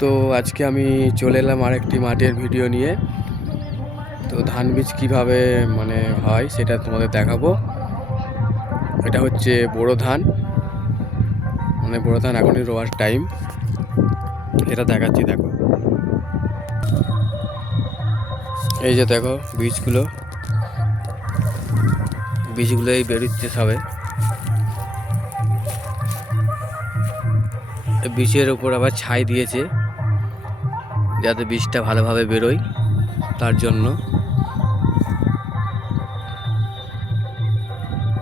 তো আজকে আমি চলে এলাম আরেকটি মাঠের ভিডিও নিয়ে। তো ধান বীজ কীভাবে হয় সেটা তোমাদের দেখাবো। এটা হচ্ছে বোরো ধান, বোরো ধান এখনই রোয়ার টাইম। এটা দেখাচ্ছি, দেখো এই যে দেখো বীজগুলোই বেরোচ্ছে সবে। বীজের ওপর আবার ছাই দিয়েছে যাতে বীজটা ভালোভাবে বেরোয়, তার জন্য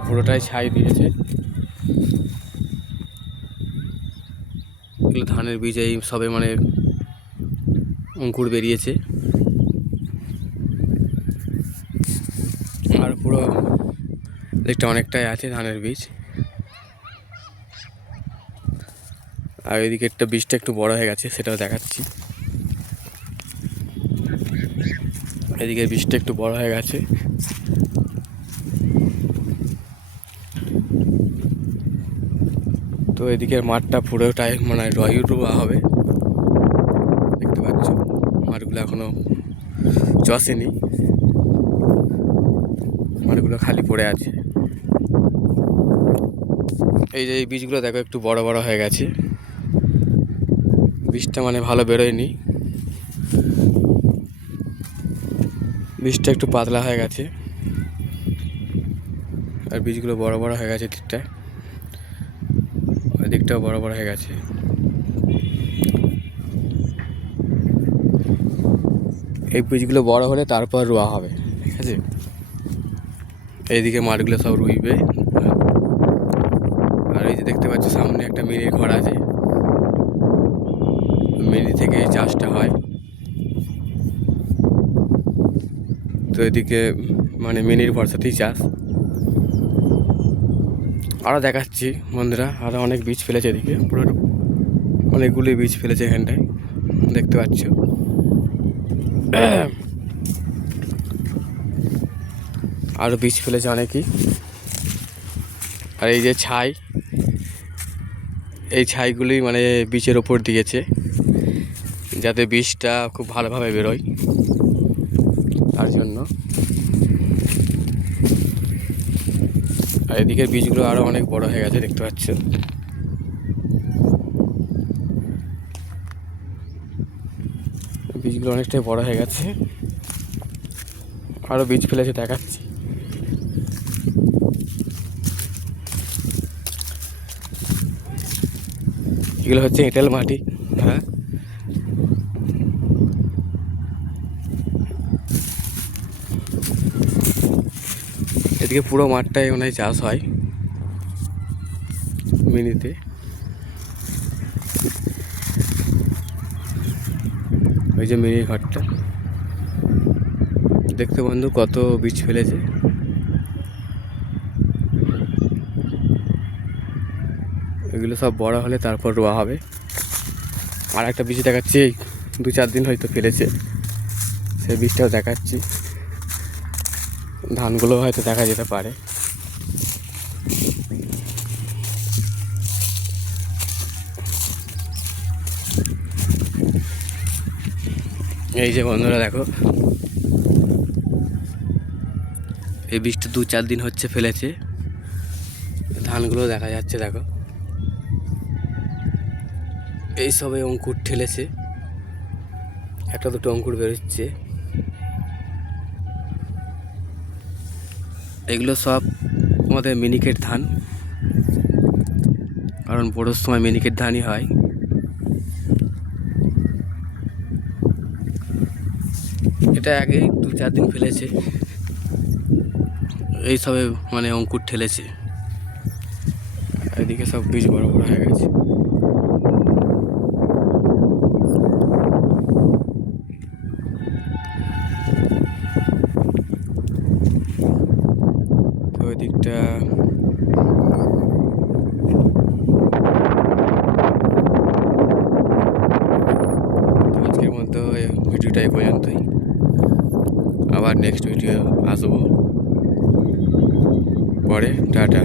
পুরোটাই ছাই দিয়েছে। এগুলো ধানের বীজ এই সবে অঙ্কুর বেরিয়েছে, আর পুরো দিকটা অনেকটাই আছে ধানের বীজ। আর এদিকে একটা বীজটা একটু বড় হয়ে গেছে, সেটাও দেখাচ্ছি। এদিকে বীজটা একটু বড় হয়ে গেছে। তো এদিকের মাঠটা পুরোটাই রোয়া হবে। দেখতে পাচ্ছ মাঠগুলো এখনো চষেনি, মাঠগুলো খালি পড়ে আছে। এই যে এই বীজগুলো দেখো একটু বড় বড় হয়ে গেছে, বীজটা ভালো বেরোয়নি, বীজটা একটু পাতলা হয়ে গেছে। আর বীজগুলো বড় বড় হয়ে গেছে, দিকটাও বড় বড় হয়ে গেছে। এই বীজগুলো বড় হলে তারপর রোয়া হবে, ঠিক আছে। এইদিকে মাঠগুলো সব রুইবে। আর এই যে দেখতে পাচ্ছ সামনে একটা মিনির ঘর আছে, মিনি থেকে এই চাষটা হয়। তো এদিকে মিনির ভরসাতেই চাষ। আরও দেখাচ্ছি বন্ধুরা, আরও অনেক বীজ ফেলেছে এদিকে, পুরো অনেকগুলি বীজ ফেলেছে এখানটায়, দেখতে পাচ্ছ। আরও বীজ ফেলেছে অনেকই। আর এই যে এই ছাইগুলি বীজের ওপর দিয়েছে যাতে বীজটা খুব ভালোভাবে বেরোয়, তার জন্য। আর এদিকের বীজগুলো আরও অনেক বড় হয়ে গেছে, দেখতে পাচ্ছ। বীজগুলো অনেকটাই বড় হয়ে গেছে, আরও বীজ ফেলেছে, দেখাচ্ছি। এগুলো হচ্ছে এঁটেল মাটি। হ্যাঁ, এদিকে পুরো মাঠটাই চাষ হয় মিনিতে। ওই যে মিনি ঘরটা দেখতে বন্ধু, কত বীজ ফেলেছে। এগুলো সব বড় হলে তারপর রোয়া হবে। আর একটা বীজ দেখাচ্ছি, এই 2-4 দিন হয়তো ফেলেছে, সেই বীজটাও দেখাচ্ছি। ধানগুলো হয়তো দেখা যেতে পারে। এই যে বন্ধুরা দেখো, এই বীজটা 2-4 দিন হচ্ছে ফেলেছে, ধানগুলো দেখা যাচ্ছে দেখো। এই সবে অঙ্কুর ঠেলেছে, একটা দুটো অঙ্কুর বেরোচ্ছে। এগুলো সব আমাদের মিনিকেট ধান, কারণ বড়োর সময় মিনিকেট ধানই হয়। এটা আগেই 2-4 দিন ফেলেছে, এই সবে অঙ্কুর ঠেলেছে। এদিকে সব বীজ বড় বড় হয়ে গেছে। তো ওই দিকটা আজকের মতো ভিডিওটা এই পর্যন্তই। আবার নেক্সট ভিডিও আসবো পরে। টাটা।